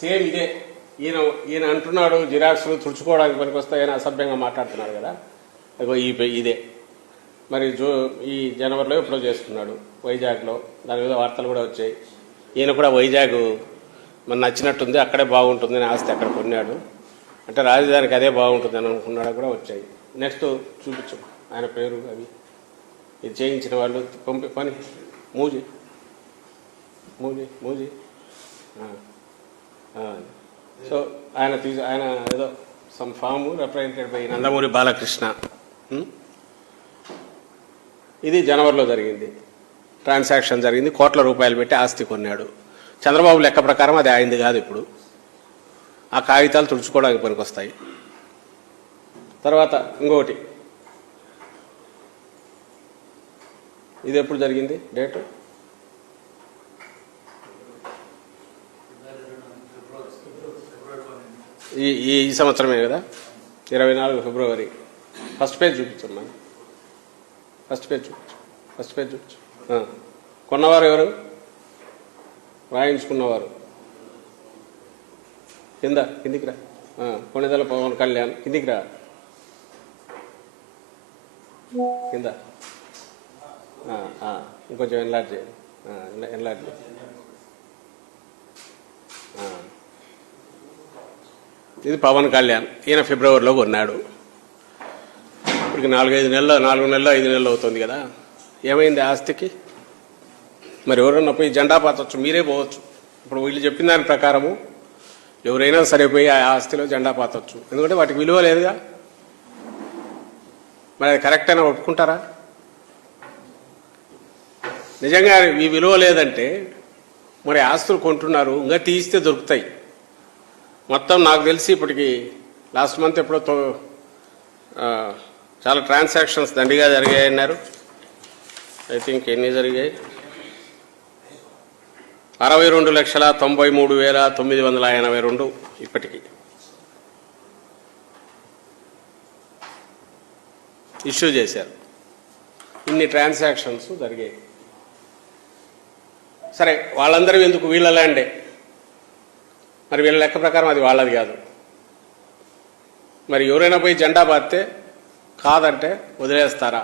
Same ఇదే. ఈయన అంటున్నాడు జిరాక్స్లు తుడుచుకోవడానికి పనికొస్తాయని అసభ్యంగా మాట్లాడుతున్నాడు కదా, అగో ఇదే. మరి ఈ జనవరిలో ఎప్పుడో చేసుకున్నాడు వైజాగ్లో, దాని మీద వార్తలు కూడా వచ్చాయి. ఈయన కూడా వైజాగ్ మన నచ్చినట్టుంది, అక్కడే బాగుంటుంది అని ఆస్తి అక్కడ కొన్నాడు, అంటే రాజధానికి అదే బాగుంటుంది అని అనుకున్నాడు కూడా వచ్చాయి. నెక్స్ట్ చూపించు ఆయన పేరు, అవి ఇది చేయించిన వాళ్ళు పని మూజీ మూజీ మూజీ. సో ఆయన ఏదో some form represented by Nandamuri Balakrishna. ఇది జనవరిలో జరిగింది, ట్రాన్సాక్షన్ జరిగింది, కోట్ల రూపాయలు పెట్టి ఆస్తి కొన్నాడు. చంద్రబాబు లెక్క ప్రకారం అది ఆయనది కాదు. ఇప్పుడు ఆ కాగితాలు తుడుచుకోవడానికి పనికొస్తాయి. తర్వాత ఇంకొకటి, ఇది ఎప్పుడు జరిగింది డేటు? ఈ సంవత్సరమే కదా, 24 ఫిబ్రవరి. ఫస్ట్ పేజ్ చూపించమ్మా, ఫస్ట్ పేజ్ చూపించు. కొన్నవారు ఎవరు? రాయించుకున్నవారు కిందికి రా. కొణిదెల పవన్ కళ్యాణ్, కిందికి రా, కింద ఇంకొంచెం ఎన్లార్జ్ చేయండి, ఎన్లార్జ్ చేయండి. ఇది పవన్ కళ్యాణ్, ఈయన ఫిబ్రవరిలో కొన్నాడు. ఇప్పటికి 4 నెలలు 5 నెలలు అవుతుంది కదా. ఏమైంది ఆస్తికి? మరి ఎవరన్నా పోయి జెండా పాతవచ్చు, మీరే పోవచ్చు. ఇప్పుడు వీళ్ళు చెప్పిన దాని ప్రకారము ఎవరైనా సరే పోయి ఆ ఆస్తిలో జెండా పాతవచ్చు, ఎందుకంటే వాటికి విలువ లేదుగా. మరి అది కరెక్ట్ అయినా ఒప్పుకుంటారా? నిజంగా ఈ విలువ లేదంటే మరి ఆస్తులు కొంటున్నారు, ఇంకా తీస్తే దొరుకుతాయి. మొత్తం నాకు తెలిసి ఇప్పటికి లాస్ట్ మంత్ ఎప్పుడో చాలా ట్రాన్సాక్షన్స్ దండిగా జరిగాయన్నారు. ఐ థింక్ ఎన్ని జరిగాయి? 62,93,982 ఇప్పటికి ఇష్యూ చేశారు. ఇన్ని ట్రాన్సాక్షన్స్ జరిగాయి. సరే, వాళ్ళందరూ ఎందుకు? వీళ్ళ ల్యాండే, మరి వీళ్ళ లెక్క ప్రకారం అది వాళ్ళది కాదు. మరి ఎవరైనా పోయి జెండా పాతితే కాదంటే వదిలేస్తారా?